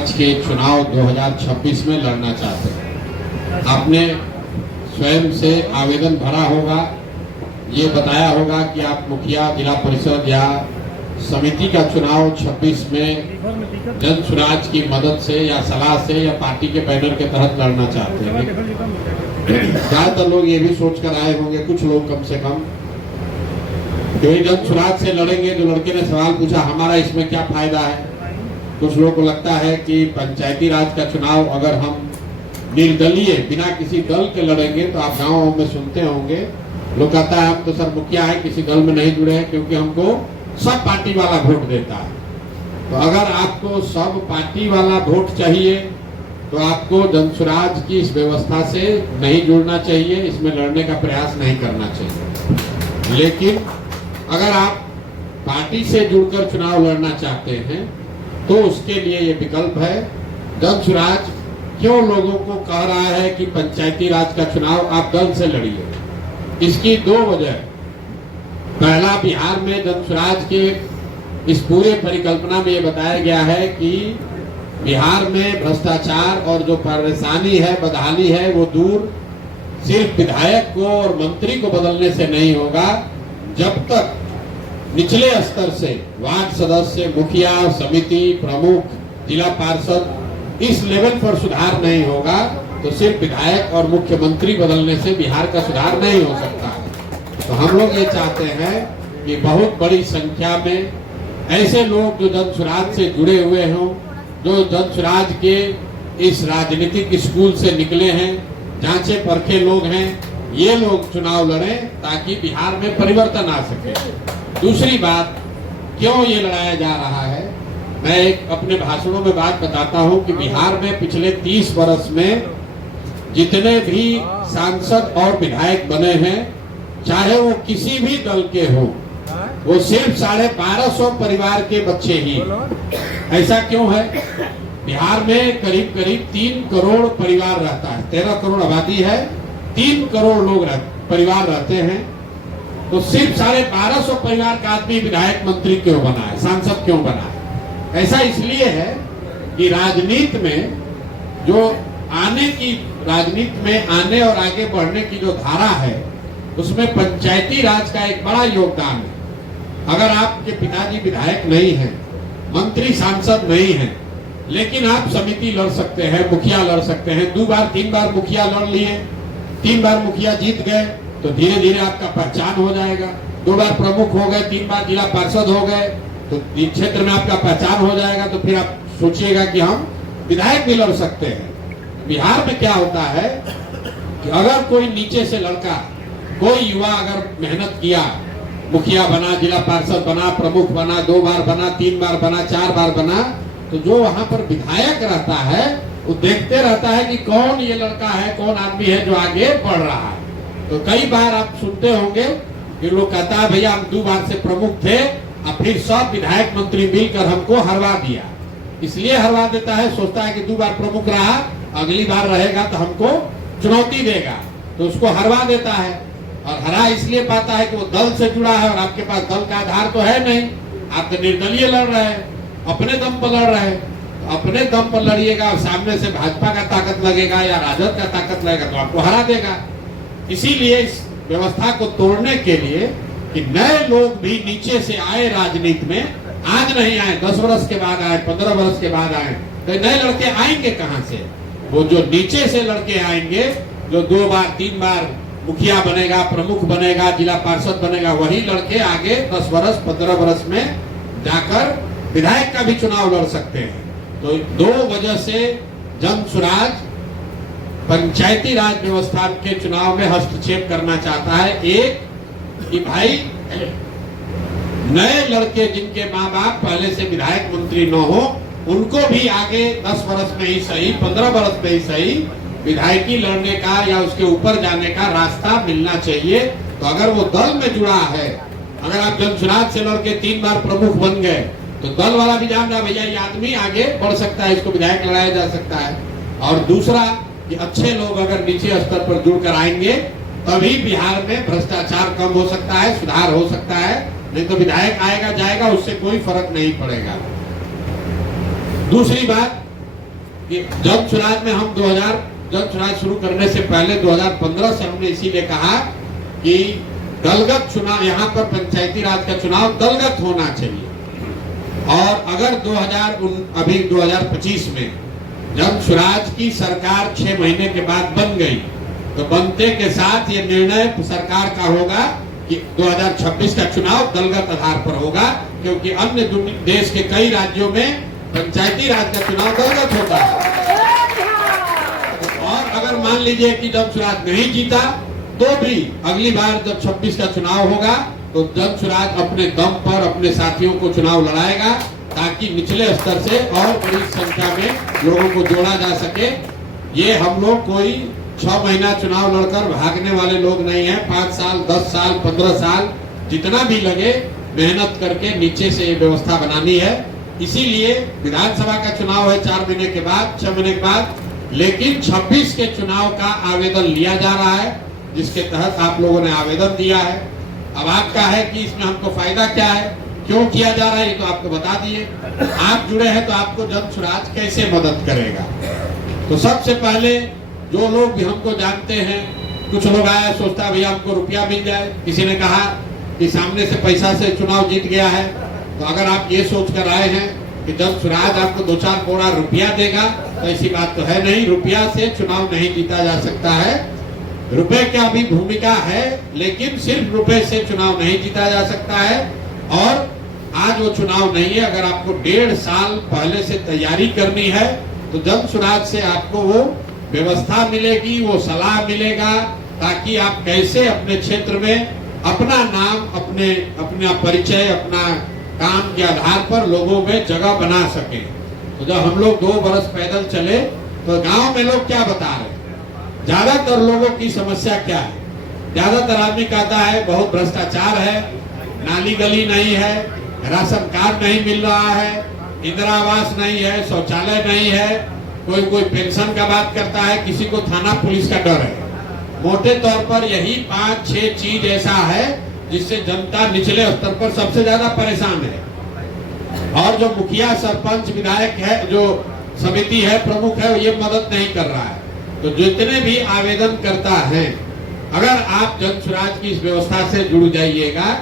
स्वराज के चुनाव 2026 में लड़ना चाहते हैं। आपने स्वयं से आवेदन भरा होगा, ये बताया होगा कि आप मुखिया, जिला परिषद या समिति का चुनाव 26 में जन स्वराज की मदद से या सलाह से या पार्टी के बैनर के तहत लड़ना चाहते हैं। ज्यादातर लोग ये भी सोच कर आए होंगे, कुछ लोग कम से कम, कि जन स्वराज से लड़ेंगे। जो लड़के ने सवाल पूछा, हमारा इसमें क्या फायदा है? कुछ लोगों को लगता है कि पंचायती राज का चुनाव अगर हम निर्दलीय बिना किसी दल के लड़ेंगे, तो आप गाँव में सुनते होंगे लोग कहता है हम तो सर मुखिया है, किसी दल में नहीं जुड़े हैं, क्योंकि हमको सब पार्टी वाला वोट देता है। तो अगर आपको सब पार्टी वाला वोट चाहिए तो आपको जन स्वराज की इस व्यवस्था से नहीं जुड़ना चाहिए, इसमें लड़ने का प्रयास नहीं करना चाहिए। लेकिन अगर आप पार्टी से जुड़कर चुनाव लड़ना चाहते हैं तो उसके लिए ये विकल्प है। जन स्वराज क्यों लोगों को कह रहा है कि पंचायती राज का चुनाव आप दल से लड़िए? इसकी दो वजह। पहला, बिहार में जन स्वराज के इस पूरे परिकल्पना में ये बताया गया है कि बिहार में भ्रष्टाचार और जो परेशानी है, बदहाली है, वो दूर सिर्फ विधायक को और मंत्री को बदलने से नहीं होगा। जब तक निचले स्तर से वार्ड सदस्य, मुखिया, समिति प्रमुख, जिला पार्षद इस लेवल पर सुधार नहीं होगा तो सिर्फ विधायक और मुख्यमंत्री बदलने से बिहार का सुधार नहीं हो सकता। तो हम लोग ये चाहते हैं कि बहुत बड़ी संख्या में ऐसे लोग जो जन स्वराज से जुड़े हुए हों, जो जन स्वराज के इस राजनीतिक स्कूल से निकले हैं, जांचे परखे लोग हैं, ये लोग चुनाव लड़ें ताकि बिहार में परिवर्तन आ सके। दूसरी बात, क्यों ये लड़ाया जा रहा है, मैं एक अपने भाषणों में बात बताता हूं कि बिहार में पिछले 30 वर्ष में जितने भी सांसद और विधायक बने हैं, चाहे वो किसी भी दल के हो, वो सिर्फ 1250 परिवार के बच्चे ही। ऐसा क्यों है? बिहार में करीब करीब 3 करोड़ परिवार रहता है, 13 करोड़ आबादी है, 3 करोड़ लोग परिवार रहते हैं। तो सिर्फ 1250 परिवार का आदमी विधायक मंत्री क्यों बना है, सांसद क्यों बना है? ऐसा इसलिए है कि राजनीति में जो राजनीति में आने और आगे बढ़ने की जो धारा है, उसमें पंचायती राज का एक बड़ा योगदान है। अगर आपके पिताजी विधायक नहीं हैं, मंत्री सांसद नहीं हैं, लेकिन आप समिति लड़ सकते हैं, मुखिया लड़ सकते हैं। 2 बार 3 बार मुखिया लड़ लिए, 3 बार मुखिया जीत गए तो धीरे धीरे आपका पहचान हो जाएगा। 2 बार प्रमुख हो गए, 3 बार जिला पार्षद हो गए तो क्षेत्र में आपका पहचान हो जाएगा। तो फिर आप सोचिएगा कि हम विधायक भी लड़ सकते हैं। बिहार में क्या होता है कि अगर कोई नीचे से लड़का, कोई युवा अगर मेहनत किया, मुखिया बना, जिला पार्षद बना, प्रमुख बना, 2 बार बना, 3 बार बना, 4 बार बना, तो जो वहां पर विधायक रहता है वो देखते रहता है कि कौन ये लड़का है, कौन आदमी है जो आगे बढ़ रहा है। तो कई बार आप सुनते होंगे कि लोग कहता है भैया हम 2 बार से प्रमुख थे, अब फिर सब विधायक मंत्री मिलकर हमको हरवा दिया। इसलिए हरवा देता है, सोचता है कि 2 बार प्रमुख रहा, अगली बार रहेगा तो हमको चुनौती देगा, तो उसको हरवा देता है। और हरा इसलिए पाता है कि वो दल से जुड़ा है और आपके पास दल का आधार तो है नहीं, आप तो निर्दलीय लड़ रहे हैं, अपने दम पर लड़ रहे हैं। तो अपने दम पर लड़िएगा और सामने से भाजपा का ताकत लगेगा या राजद का ताकत लगेगा तो आपको हरा देगा। इसीलिए इस व्यवस्था को तोड़ने के लिए कि नए लोग भी नीचे से आए राजनीति में, आज नहीं आए, 10 वर्ष के बाद आए, 15 वर्ष के बाद आए, तो नए लड़के आएंगे कहां से? वो जो नीचे से लड़के आएंगे, जो 2 बार 3 बार मुखिया बनेगा, प्रमुख बनेगा, जिला पार्षद बनेगा, वही लड़के आगे 10 वर्ष 15 वर्ष में जाकर विधायक का भी चुनाव लड़ सकते हैं। तो 2 वजह से जन स्वराज पंचायती राज व्यवस्था के चुनाव में हस्तक्षेप करना चाहता है। एक कि भाई नए लड़के जिनके माँ बाप पहले से विधायक मंत्री न हो, उनको भी आगे 10 वर्ष में ही सही, 15 वर्ष में ही सही, विधायकी लड़ने का या उसके ऊपर जाने का रास्ता मिलना चाहिए। तो अगर वो दल में जुड़ा है, अगर आप जन स्वराज से लड़के 3 बार प्रमुख बन गए तो दल वाला भी जान रहा भैया ये आदमी आगे बढ़ सकता है, इसको विधायक लड़ाया जा सकता है। और दूसरा कि अच्छे लोग अगर नीचे स्तर पर जुड़कर आएंगे तभी बिहार में भ्रष्टाचार कम हो सकता है, सुधार हो सकता है। नहीं तो विधायक आएगा जाएगा, उससे कोई फर्क नहीं पड़ेगा। दूसरी बात कि जन स्वराज में हम 2000 जन स्वराज शुरू करने से पहले 2015 से हमने इसीलिए कहा कि दलगत चुनाव, यहाँ पर पंचायती राज का चुनाव दलगत होना चाहिए। और अगर 2025 में जन स्वराज की सरकार 6 महीने के बाद बन गई तो बनते के साथ ये निर्णय सरकार का होगा कि 2026 का चुनाव दलगत आधार पर होगा, क्योंकि अन्य देश के कई राज्यों में पंचायती राज का चुनाव दलगत होता है। और अगर मान लीजिए कि जन स्वराज नहीं जीता तो भी अगली बार जब 26 का चुनाव होगा तो जन स्वराज अपने दम पर अपने साथियों को चुनाव लड़ाएगा, ताकि निचले स्तर से और बड़ी संख्या में लोगों को जोड़ा जा सके। ये हम लोग कोई 6 महीना चुनाव लड़कर भागने वाले लोग नहीं हैं। 5 साल, 10 साल, 15 साल जितना भी लगे मेहनत करके नीचे से ये व्यवस्था बनानी है। इसीलिए विधानसभा का चुनाव है 4 महीने के बाद, 6 महीने के बाद, लेकिन 26 के चुनाव का आवेदन लिया जा रहा है, जिसके तहत आप लोगों ने आवेदन दिया है। अब आपका है कि इसमें हमको फायदा क्या है, क्यों किया जा रहा है, ये तो आपको बता दिए। आप जुड़े हैं तो आपको जन स्वराज कैसे मदद करेगा। तो सबसे पहले जो लोग भी हमको जानते हैं, कुछ लोग आया सोचता है भैया हमको रुपया मिल जाए, किसी ने कहा कि सामने से पैसा से चुनाव जीत गया है। तो अगर आप ये सोच कर आए हैं कि जन स्वराज आपको 2-4 करोड़ रुपया देगा, तो ऐसी बात तो है नहीं। रुपया से चुनाव नहीं जीता जा सकता है। रुपए का भी भूमिका है, लेकिन सिर्फ रुपए से चुनाव नहीं जीता जा सकता है। और आज वो चुनाव नहीं है। अगर आपको 1.5 साल पहले से तैयारी करनी है तो जन स्वराज से आपको वो व्यवस्था मिलेगी, वो सलाह मिलेगा, ताकि आप कैसे अपने क्षेत्र में अपना नाम, अपना परिचय, अपना काम के आधार पर लोगों में जगह बना सके। तो जब हम लोग 2 बरस पैदल चले तो गांव में लोग क्या बता रहे हैं, ज्यादातर लोगों की समस्या क्या है। ज्यादातर आदमी कहता है बहुत भ्रष्टाचार है, नाली गली नहीं है, राशन कार्ड नहीं मिल रहा है, इंदिरा आवास नहीं है, शौचालय नहीं है, कोई पेंशन का बात करता है, किसी को थाना पुलिस का डर है। मोटे तौर पर यही 5-6 चीज ऐसा है जिससे जनता निचले स्तर पर सबसे ज्यादा परेशान है। और जो मुखिया, सरपंच, विधायक है, जो समिति है, प्रमुख है, ये मदद नहीं कर रहा है। तो जितने भी आवेदन करता है, अगर आप जन स्वराज की इस व्यवस्था से जुड़ जाइएगा,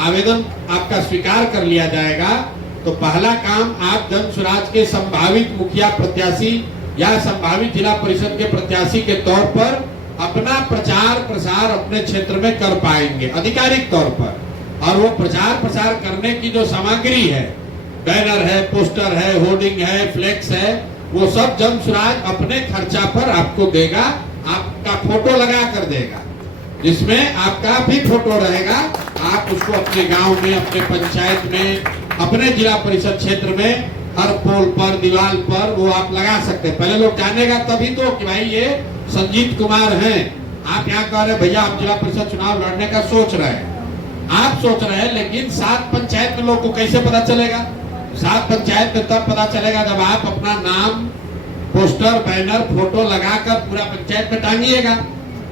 आवेदन आपका स्वीकार कर लिया जाएगा, तो पहला काम आप जन स्वराज के संभावित मुखिया प्रत्याशी या संभावित जिला परिषद के प्रत्याशी के तौर पर अपना प्रचार प्रसार अपने क्षेत्र में कर पाएंगे आधिकारिक तौर पर। और वो प्रचार प्रसार करने की जो सामग्री है, बैनर है, पोस्टर है, होर्डिंग है, फ्लेक्स है, वो सब जन स्वराज अपने खर्चा पर आपको देगा, आपका फोटो लगा कर देगा, जिसमें आपका भी फोटो रहेगा। आप उसको अपने गांव में, अपने पंचायत में, अपने जिला परिषद क्षेत्र में हर पोल पर, दीवार पर वो आप लगा सकते हैं। पहले लोग जानेगा तभी तो कि भाई ये संजीत कुमार हैं। आप यहाँ कह रहे भैया हम जिला परिषद चुनाव लड़ने का सोच रहे हैं, आप सोच रहे हैं, लेकिन 7 पंचायत में लोग को कैसे पता चलेगा। 7 पंचायत में तब पता चलेगा जब आप अपना नाम, पोस्टर, बैनर, फोटो लगाकर पूरा पंचायत में टांगिएगा।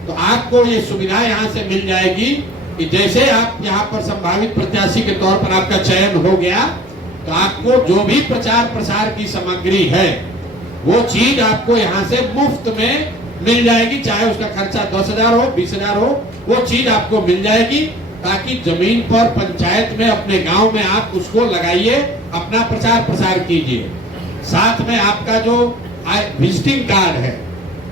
तो आपको ये सुविधा यहाँ से मिल जाएगी कि जैसे आप यहाँ पर संभावित प्रत्याशी के तौर पर आपका चयन हो गया, तो आपको जो भी प्रचार प्रसार की सामग्री है वो चीज आपको यहाँ से मुफ्त में मिल जाएगी। चाहे उसका खर्चा 10,000 हो, 20,000 हो, वो चीज आपको मिल जाएगी, ताकि जमीन पर पंचायत में, अपने गांव में आप उसको लगाइए, अपना प्रचार प्रसार कीजिए। साथ में आपका जो विजिटिंग कार्ड है,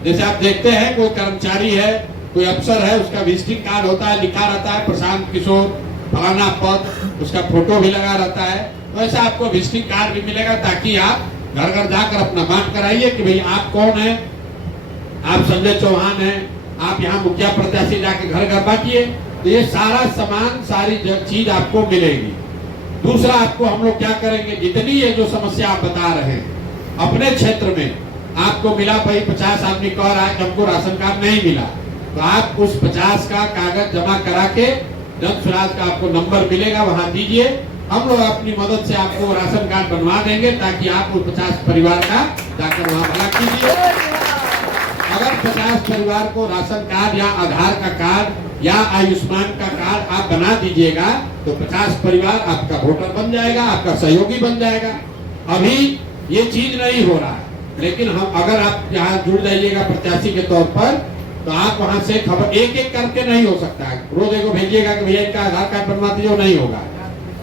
जैसे आप देखते हैं कोई कर्मचारी है, कोई अफसर है, उसका विजिटिंग कार्ड होता है, लिखा रहता है प्रशांत किशोर फलाना पद, उसका फोटो भी लगा रहता है। वैसा आपको विजिटिंग कार्ड भी मिलेगा, ताकि आप घर घर जाकर अपना बात कराइए कि भाई आप कौन है, आप संजय चौहान हैं, आप यहाँ मुखिया प्रत्याशी, जाके घर घर बांटिए। तो ये सारा सामान, सारी चीज आपको मिलेगी। दूसरा, आपको हम लोग क्या करेंगे, जितनी ये जो समस्या आप बता रहे हैं अपने क्षेत्र में आपको मिला, भाई 50 आदमी कह रहा है कि हमको राशन कार्ड नहीं मिला, तो आप उस 50 का कागज जमा करा के जन स्वराज का आपको नंबर मिलेगा, वहां दीजिए। हम लोग अपनी मदद से आपको राशन कार्ड बनवा देंगे, ताकि आप उस 50 परिवार का जाकर वहां भला कीजिए। अगर 50 परिवार को राशन कार्ड या आधार का कार्ड या आयुष्मान का कार्ड आप बना दीजिएगा, तो 50 परिवार आपका वोटर बन जाएगा, आपका सहयोगी बन जाएगा। अभी ये चीज नहीं हो रहा है, लेकिन हम अगर आप यहाँ जुड़ जाइएगा प्रत्याशी के तौर पर, तो आप वहां से खबर एक एक करके नहीं हो सकता है। रोज को भेजिएगा कि भैया इनका आधार कार्ड बनवा दीजिए, वो नहीं होगा।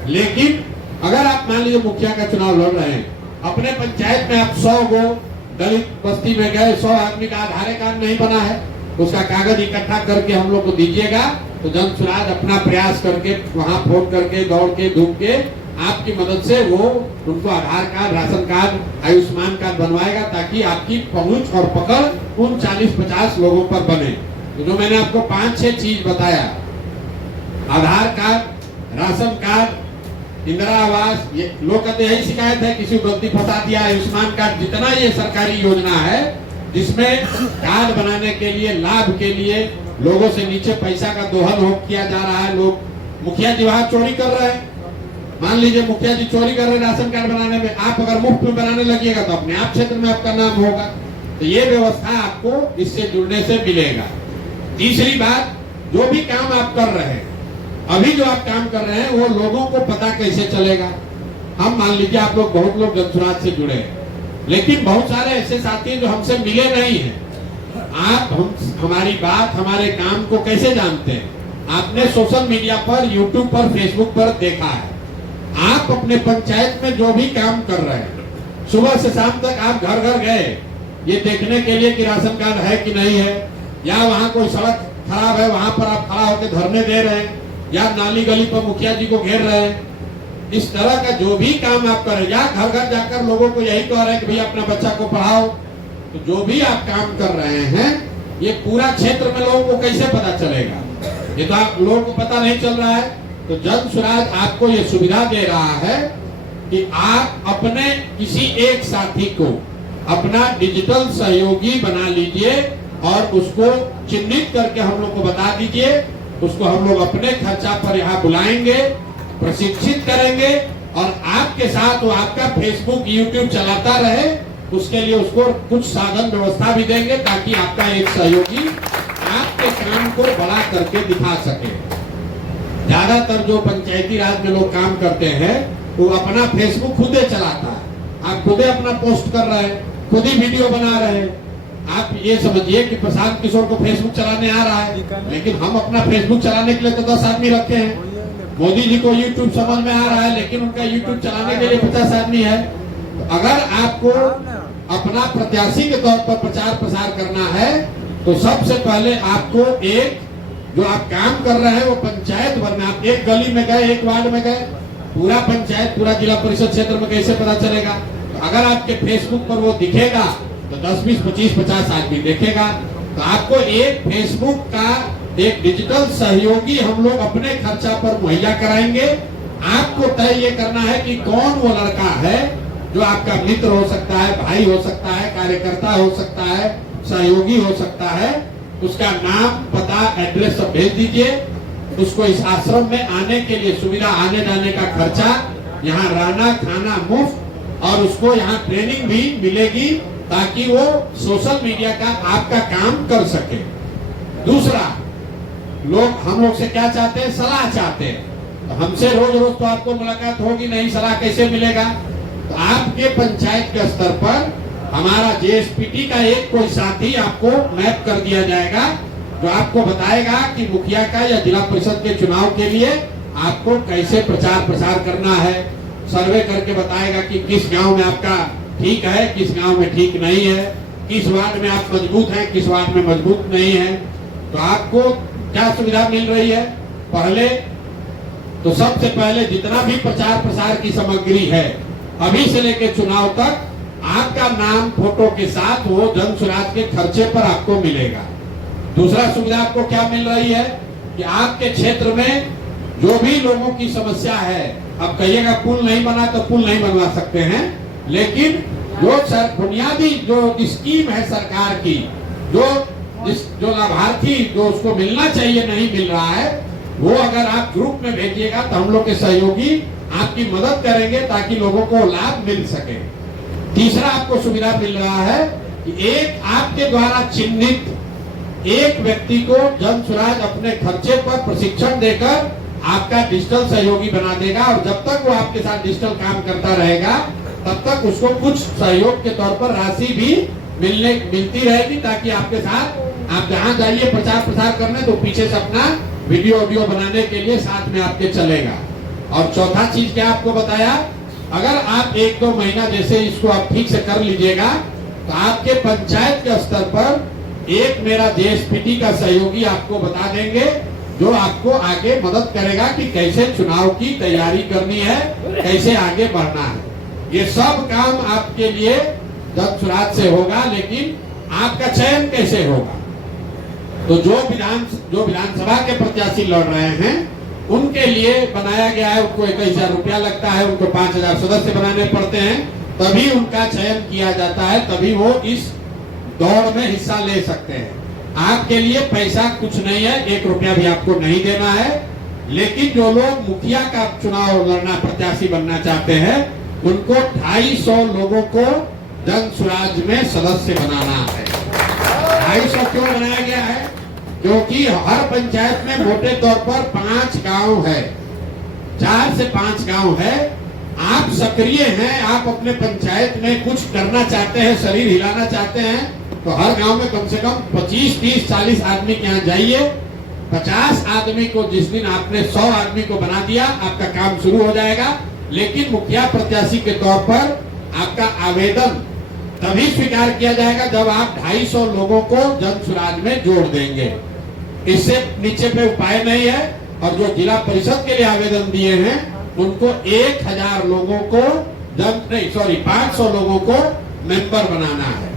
लेकिन अगर आप मान लीजिए मुखिया का चुनाव लड़ रहे हैं, अपने पंचायत में आप 100 गो दलित बस्ती में गए, 100 आदमी का आधार कार्ड नहीं बना है, उसका कागज इकट्ठा करके हम लोग को दीजिएगा, तो जन स्वराज अपना प्रयास करके वहां फोन करके दौड़ के धूप के आपकी मदद से वो उनको Aadhaar card, ration card, Ayushman card बनवाएगा, ताकि आपकी पहुंच और पकड़ उन 40-50 लोगों पर बने। तो जो मैंने आपको 5-6 चीज बताया, आधार कार्ड, राशन कार्ड, इंदिरा आवास, ये लोग कहते यही शिकायत है किसी को गलती फंसा दिया, आयुष्मान कार्ड, जितना ये सरकारी योजना है जिसमें कार्ड बनाने के लिए, लाभ के लिए लोगों से नीचे पैसा का दोहन हो किया जा रहा है। लोग मुखिया जी वहां चोरी कर रहे हैं, मान लीजिए मुखिया जी चोरी कर रहे हैं राशन कार्ड बनाने में, आप अगर मुफ्त में बनाने लगिएगा तो अपने आप क्षेत्र में आपका नाम होगा। तो ये व्यवस्था आपको इससे जुड़ने से मिलेगा। तीसरी बात, जो भी काम आप कर रहे हैं, अभी जो आप काम कर रहे हैं, वो लोगों को पता कैसे चलेगा। हम मान लीजिए आप लोग, बहुत लोग जन स्वराज से जुड़े हैं, लेकिन बहुत सारे ऐसे साथी जो हमसे मिले नहीं हैं। आप हमारी बात, हमारे काम को कैसे जानते हैं? आपने सोशल मीडिया पर, यूट्यूब पर, फेसबुक पर देखा है। आप अपने पंचायत में जो भी काम कर रहे हैं, सुबह से शाम तक आप घर घर गए ये देखने के लिए कि राशन कार्ड है कि नहीं है, या वहाँ कोई सड़क खराब है वहां पर आप खड़ा होकर धरने दे रहे हैं, या नाली गली पर मुखिया जी को घेर रहे हैं। इस तरह का जो भी काम आप करें, या घर घर जाकर लोगों को यही कह रहे हैं कि भैया अपना बच्चा को पढ़ाओ, तो जो भी आप काम कर रहे हैं, ये पूरा क्षेत्र में लोगों को कैसे पता चलेगा? ये तो आप लोगों को पता नहीं चल रहा है। तो जन स्वराज आपको ये सुविधा दे रहा है कि आप अपने किसी एक साथी को अपना डिजिटल सहयोगी बना लीजिए और उसको चिन्हित करके हम लोग को बता दीजिए। उसको हम लोग अपने खर्चा पर यहाँ बुलाएंगे, प्रशिक्षित करेंगे, और आपके साथ वो आपका फेसबुक, यूट्यूब चलाता रहे, उसके लिए उसको कुछ साधन व्यवस्था भी देंगे, ताकि आपका एक सहयोगी आपके काम को बड़ा करके दिखा सके। ज्यादातर जो पंचायती राज में लोग काम करते हैं, वो अपना फेसबुक खुदे चलाता है, आप खुदे अपना पोस्ट कर रहे हैं, खुद ही वीडियो बना रहे हैं। आप ये समझिए कि प्रशांत किशोर को फेसबुक चलाने आ रहा है, लेकिन हम अपना फेसबुक चलाने के लिए तो 10 आदमी रखे हैं। मोदी जी को यूट्यूब समझ में आ रहा है, लेकिन उनका यूट्यूब चलाने के लिए 50 आदमी है। तो अगर आपको अपना प्रत्याशी के तौर पर प्रचार प्रसार करना है, तो सबसे पहले आपको एक जो आप काम कर रहे हैं वो पंचायत भर में, आप एक गली में गए, एक वार्ड में गए, पूरा पंचायत, पूरा जिला परिषद क्षेत्र में कैसे पता चलेगा? तो अगर आपके फेसबुक पर वो दिखेगा तो 10, 20, 25, 50 आदमी देखेगा। तो आपको एक फेसबुक का एक डिजिटल सहयोगी हम लोग अपने खर्चा पर मुहैया कराएंगे। आपको तय ये करना है कि कौन वो लड़का है जो आपका मित्र हो सकता है, भाई हो सकता है, कार्यकर्ता हो सकता है, सहयोगी हो सकता है। उसका नाम, पता, एड्रेस सब भेज दीजिए। उसको इस आश्रम में आने के लिए सुविधा, आने जाने का खर्चा, यहाँ रहना खाना मुफ्त, और उसको यहाँ ट्रेनिंग भी मिलेगी, ताकि वो सोशल मीडिया का आपका काम कर सके। दूसरा, लोग हम लोग से क्या चाहते हैं? सलाह चाहते हैं। तो हमसे रोज रोज तो आपको मुलाकात होगी नहीं, सलाह कैसे मिलेगा? तो आपके पंचायत के स्तर पर हमारा जेएसपीटी का एक कोई साथी आपको मैप कर दिया जाएगा, जो आपको बताएगा कि मुखिया का या जिला परिषद के चुनाव के लिए आपको कैसे प्रचार प्रसार करना है। सर्वे करके बताएगा कि किस गांव में आपका ठीक है, किस गांव में ठीक नहीं है, किस वार्ड में आप मजबूत हैं, किस वार्ड में मजबूत नहीं है। तो आपको क्या सुविधा मिल रही है? पहले तो सबसे पहले जितना भी प्रचार प्रसार की सामग्री है, अभी से लेकर चुनाव तक, आपका नाम फोटो के साथ वो जन स्वराज के खर्चे पर आपको मिलेगा। दूसरा सुविधा आपको क्या मिल रही है कि आपके क्षेत्र में जो भी लोगों की समस्या है, अब कहिएगा पुल नहीं बना तो पुल नहीं बनवा सकते हैं, लेकिन जो बुनियादी जो स्कीम है सरकार की, जो लाभार्थी जो उसको मिलना चाहिए नहीं मिल रहा है, वो अगर आप ग्रुप में भेजिएगा तो हम लोग के सहयोगी आपकी मदद करेंगे, ताकि लोगों को लाभ मिल सके। तीसरा आपको सुविधा मिल रहा है कि एक आपके द्वारा चिन्हित एक व्यक्ति को जन स्वराज अपने खर्चे पर प्रशिक्षण देकर आपका डिजिटल सहयोगी बना देगा, और जब तक वो आपके साथ डिजिटल काम करता रहेगा, तब तक उसको कुछ सहयोग के तौर पर राशि भी मिलती रहेगी, ताकि आपके साथ आप जहां जाइए प्रचार प्रसार करने तो पीछे से अपना वीडियो बनाने के लिए साथ में आपके चलेगा। और चौथा चीज क्या आपको बताया, अगर आप 1-2 महीना जैसे इसको आप ठीक से कर लीजिएगा तो आपके पंचायत के स्तर पर एक मेरा जेएसपीटी का सहयोगी आपको बता देंगे, जो आपको आगे मदद करेगा कि कैसे चुनाव की तैयारी करनी है, कैसे आगे बढ़ना है। ये सब काम आपके लिए जन सुराज से होगा, लेकिन आपका चयन कैसे होगा। तो जो विधानसभा के प्रत्याशी लड़ रहे हैं उनके लिए बनाया गया है, उनको 21,000 रुपया लगता है, उनको 5,000 सदस्य बनाने पड़ते हैं, तभी उनका चयन किया जाता है, तभी वो इस दौड़ में हिस्सा ले सकते हैं। आपके लिए पैसा कुछ नहीं है, 1 रुपया भी आपको नहीं देना है। लेकिन जो लोग मुखिया का चुनाव लड़ना, प्रत्याशी बनना चाहते हैं, उनको 250 लोगों को जन सुराज में सदस्य बनाना है। 250 क्यों बनाया गया है? क्योंकि हर पंचायत में मोटे तौर पर 5 गांव है, 4 से 5 गांव है। आप सक्रिय हैं, आप अपने पंचायत में कुछ करना चाहते हैं, शरीर हिलाना चाहते हैं, तो हर गांव में कम से कम 25, 30, 40 आदमी के यहाँ जाइए। 50 आदमी को जिस दिन आपने 100 आदमी को बना दिया, आपका काम शुरू हो जाएगा। लेकिन मुखिया प्रत्याशी के तौर पर आपका आवेदन तभी स्वीकार किया जाएगा जब आप 250 लोगों को जन सुराज में जोड़ देंगे। इससे नीचे पे उपाय नहीं है। और जो जिला परिषद के लिए आवेदन दिए हैं उनको 1000 लोगों को 500 लोगों को मेंबर बनाना है।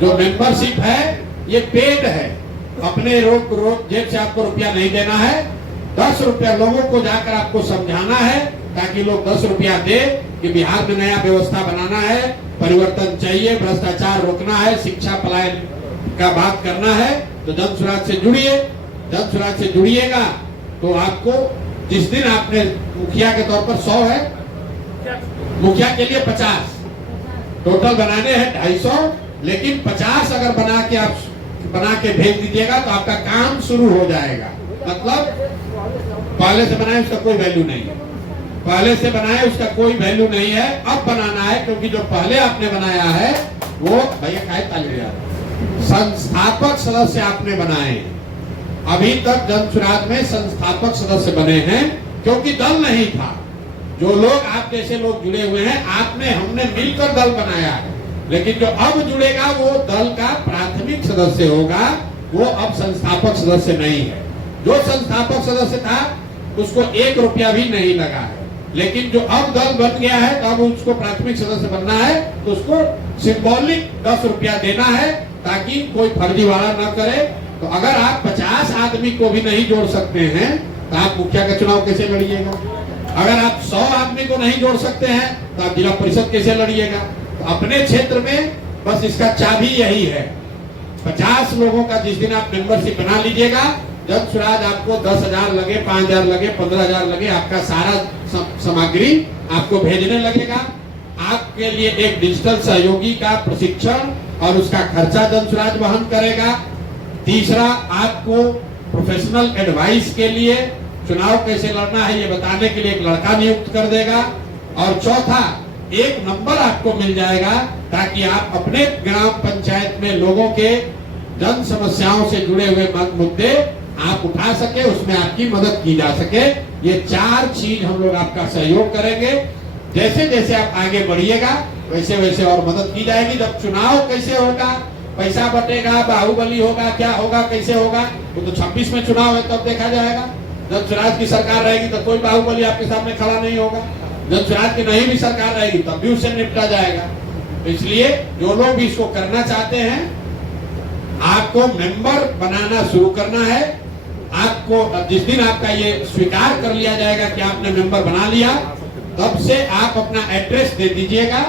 जो मेंबरशिप है ये पेड है, अपने रोज जेब से आपको रुपया नहीं देना है। 10 रुपया लोगों को जाकर आपको समझाना है, ताकि लोग 10 रुपया दे कि बिहार में नया व्यवस्था बनाना है, परिवर्तन चाहिए, भ्रष्टाचार रोकना है, शिक्षा पलायन का बात करना है। तो जन सुराज से जुड़िए। जन सुराज से जुड़िएगा तो आपको जिस दिन आपने मुखिया के तौर पर 100 है, मुखिया के लिए 50 टोटल बनाने हैं 250, लेकिन 50 अगर बना के भेज दीजिएगा तो आपका काम शुरू हो जाएगा। मतलब पहले से बनाए उसका कोई वैल्यू नहीं है, पहले से बनाए उसका कोई वैल्यू नहीं है। अब बनाना है, क्योंकि जो पहले आपने बनाया है वो भैया खाए तालियां, संस्थापक सदस्य आपने बनाए। अभी तक जन सुराज में संस्थापक सदस्य बने हैं, क्योंकि दल नहीं था। जो लोग आप जैसे लोग जुड़े हुए हैं, हमने मिलकर दल बनाया है। लेकिन जो अब जुड़ेगा वो दल का प्राथमिक सदस्य होगा, वो अब संस्थापक सदस्य नहीं है। जो संस्थापक सदस्य था उसको 1 रुपया भी नहीं लगा है। लेकिन जो अब दल बन गया है, तो अब उसको प्राथमिक सदस्य बनना है, तो उसको सिंबॉलिक 10 रुपया देना है, ताकि कोई फर्जीवाड़ा न करे। तो अगर आप 50 आदमी को भी नहीं जोड़ सकते हैं तो आप मुखिया का चुनाव कैसे लड़िएगा? अगर आप 100 आदमी को नहीं जोड़ सकते हैं तो आप जिला परिषद कैसे लड़िएगा? तो अपने क्षेत्र में बस इसका चाबी यही है। 50 लोगों का जिस दिन आप मेंबरशिप बना लीजिएगा, जन सुराज आपको 10,000 लगे, 5,000 लगे, 15,000 लगे, आपका सारा सामग्री आपको भेजने लगेगा। आपके लिए एक डिजिटल सहयोगी का प्रशिक्षण और उसका खर्चा जन सुराज वहन करेगा। तीसरा, आपको प्रोफेशनल एडवाइस के लिए चुनाव कैसे लड़ना है ये बताने के लिए एक लड़का नियुक्त कर देगा। और चौथा, एक नंबर आपको मिल जाएगा, ताकि आप अपने ग्राम पंचायत में लोगों के जन समस्याओं से जुड़े हुए मुद्दे आप उठा सके, उसमें आपकी मदद की जा सके। ये 4 चीज हम लोग आपका सहयोग करेंगे। जैसे जैसे आप आगे बढ़िएगा वैसे वैसे और मदद की जाएगी। जब चुनाव कैसे होगा, पैसा बटेगा, बाहुबली होगा, क्या होगा, कैसे होगा, वो तो 26 में चुनाव है, तब देखा जाएगा। जब सुराज की सरकार रहेगी तो कोई बाहुबली आपके सामने खड़ा नहीं होगा। जब सुराज की नहीं भी सरकार रहेगी तब भी उससे निपटा जाएगा। तो इसलिए जो लोग भी इसको करना चाहते हैं, आपको मेंबर बनाना शुरू करना है। आपको जिस दिन आपका ये स्वीकार कर लिया जाएगा कि आपने मेंबर बना लिया, तब से आप अपना एड्रेस दे दीजिएगा।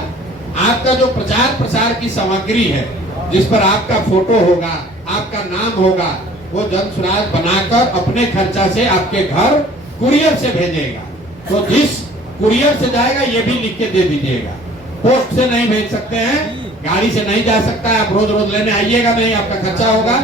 आपका जो प्रचार प्रसार की सामग्री है, जिस पर आपका फोटो होगा, आपका नाम होगा, वो जन सुराज बनाकर अपने खर्चा से आपके घर कुरियर से भेजेगा। तो जिस कुरियर से जाएगा ये भी लिख के दे दीजिएगा। पोस्ट से नहीं भेज सकते हैं, गाड़ी से नहीं जा सकता है, आप रोज रोज लेने आइएगा नहीं, आपका खर्चा होगा।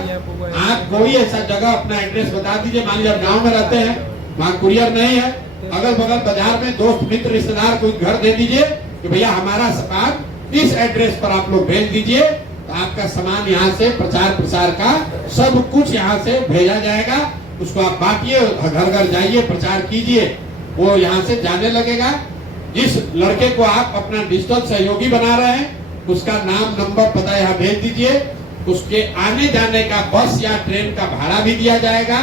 आप कोई ऐसा जगह अपना एड्रेस बता दीजिए। मान लीजिए आप गाँव में रहते हैं, वहाँ कुरियर नहीं है, अगल बगल बाजार में दोस्त मित्र रिश्तेदार कोई घर दे दीजिए, कि भैया हमारा सामान इस एड्रेस पर आप लोग भेज दीजिए, तो आपका सामान यहाँ से प्रचार प्रसार का सब कुछ यहाँ से भेजा जाएगा। उसको आप बांटिए, घर घर जाइए, प्रचार कीजिए, वो यहाँ से जाने लगेगा। जिस लड़के को आप अपना डिजिटल सहयोगी बना रहे हैं उसका नाम, नंबर, पता यहाँ भेज दीजिए। उसके आने जाने का बस या ट्रेन का भाड़ा भी दिया जाएगा।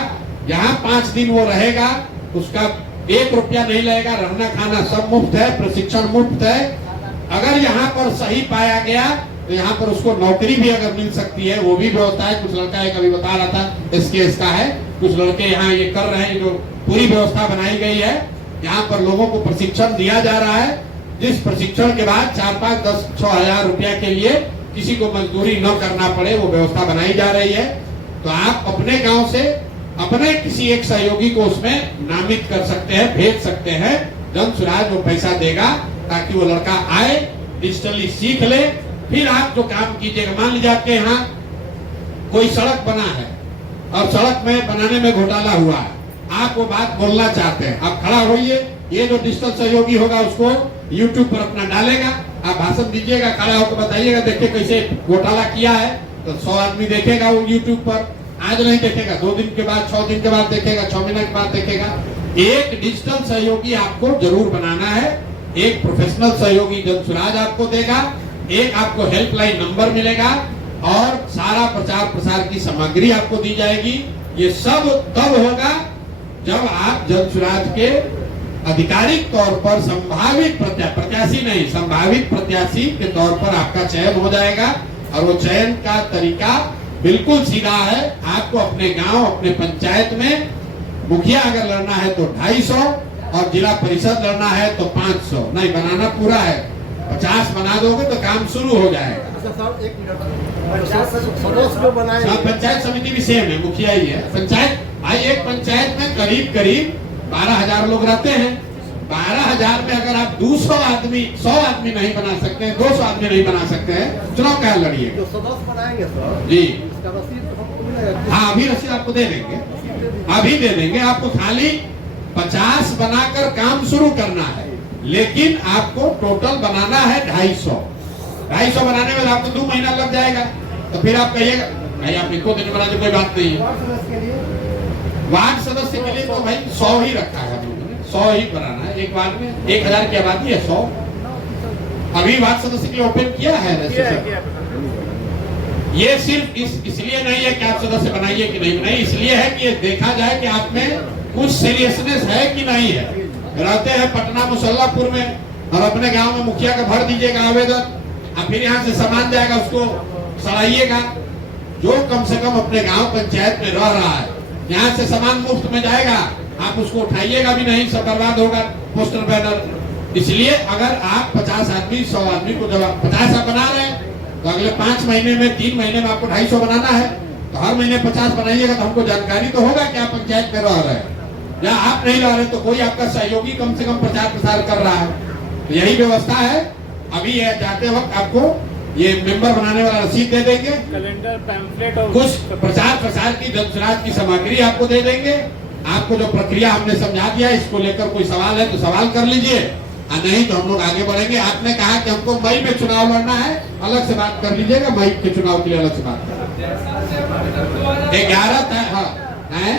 यहाँ 5 दिन वो रहेगा, उसका 1 रुपया नहीं लगेगा, रहना खाना सब मुफ्त है, प्रशिक्षण मुफ्त है। अगर यहाँ पर सही पाया गया तो यहाँ पर उसको नौकरी भी अगर मिल सकती है, वो भी व्यवस्था है। कुछ लड़का एक अभी बता रहा था एसकेएस का है, कुछ लड़के यहाँ ये कर रहे हैं, जो पूरी व्यवस्था बनाई गई है। यहाँ पर लोगों को प्रशिक्षण दिया जा रहा है, जिस प्रशिक्षण के बाद 4, 5, 10, 6 हजार रुपया के लिए किसी को मजदूरी न करना पड़े, वो व्यवस्था बनाई जा रही है। तो आप अपने गांव से अपने किसी एक सहयोगी को उसमें नामित कर सकते हैं, भेज सकते हैं। जन सुराज वो पैसा देगा ताकि वो लड़का आए, डिजिटली सीख ले। फिर आप जो काम कीजिएगा, मान लीजिए आपके यहाँ कोई सड़क बना है और सड़क में बनाने में घोटाला हुआ है, आप वो बात बोलना चाहते हैं, आप खड़ा होइए। ये जो डिजिटल सहयोगी होगा उसको यूट्यूब पर अपना डालेगा, आप भाषण दीजिएगा, खड़ा होकर बताइएगा, देखिए कैसे घोटाला किया है। तो 100 आदमी देखेगा वो यूट्यूब पर। आज नहीं देखेगा, 2 दिन के बाद, 6 दिन के बाद देखेगा, 6 महीने के बाद देखेगा। एक डिजिटल सहयोगी आपको जरूर बनाना है। एक प्रोफेशनल सहयोगी जनसुराज आपको देगा, एक आपको हेल्पलाइन नंबर मिलेगा और सारा प्रचार प्रसार की सामग्री आपको दी जाएगी। ये सब तब होगा जब आप जनसुराज के आधिकारिक तौर पर संभावित प्रत्याशी नहीं, संभावित प्रत्याशी के तौर पर आपका चयन हो जाएगा। और वो चयन का तरीका बिल्कुल सीधा है। आपको अपने गांव, अपने पंचायत में मुखिया अगर लड़ना है तो 250 और जिला परिषद लड़ना है तो 500। नहीं, बनाना पूरा है। 50 बना दोगे तो काम शुरू हो जाएगा। पंचायत समिति भी सेम है, मुखिया ही है। पंचायत भाई, एक पंचायत में करीब करीब 12,000 लोग रहते हैं। 12,000 में अगर आप 200 आदमी, 100 आदमी नहीं बना सकते हैं, 200 आदमी नहीं बना सकते हैं, चुनाव क्या लड़िए? जो सदस्य बनाएंगे सर जी, इसका रसीद हमको मिलेगा? हाँ, अभी रसीद आपको दे देंगे, अभी दे देंगे। आपको खाली 50 बनाकर काम शुरू करना है, लेकिन आपको टोटल बनाना है 250। 250 बनाने में आपको 2 महीना लग जाएगा। तो फिर आप कहिएगा भाई आप इनको दिन बना दे, कोई बात नहीं है। वार्ड सदस्य के लिए तो भाई 100 ही रखा है हम लोगों ने, 100 ही बनाना है। एक वार्ड में 1000 की आबादी है, 100। अभी वार्ड सदस्य के लिए ओपन किया है। ये सिर्फ इसलिए नहीं है कि आप सदस्य बनाइए कि नहीं बनाइए, इसलिए है कि ये देखा जाए कि आप में कुछ सीरियसनेस है कि नहीं है। रहते हैं पटना मुसल्लापुर में और अपने गांव में मुखिया का भर दीजिएगा आवेदन, और फिर यहाँ से सामान जाएगा, उसको सड़ाइएगा। जो कम से कम अपने गांव पंचायत में रह रहा है, यहाँ से सामान मुफ्त में जाएगा, आप उसको उठाइएगा भी नहीं, सब बर्बाद होगा, पोस्टर बैनर। इसलिए अगर आप 50 आदमी, 100 आदमी को जब 50 आप बना रहे हैं तो अगले 5 महीने में, 3 महीने में आपको 250 बनाना है। तो हर महीने 50 बनाइएगा तो हमको जानकारी तो होगा कि आप पंचायत में रह रहे हैं। या आप नहीं रह रहे तो कोई आपका सहयोगी कम से कम प्रचार प्रसार कर रहा है। तो यही व्यवस्था है। अभी ये जाते वक्त आपको ये मेंबर बनाने वाला रसीद दे देंगे, कैलेंडर, पैम्फलेट और कुछ प्रचार प्रसार की जनसुराज की सामग्री आपको दे देंगे। आपको जो प्रक्रिया हमने समझा दिया, इसको लेकर कोई सवाल है तो सवाल कर लीजिए, और नहीं तो हम लोग आगे बढ़ेंगे। आपने कहा कि हमको मई में चुनाव लड़ना है, अलग से बात कर लीजिएगा, मई के चुनाव के लिए अलग से बात कर। 11 हाँ है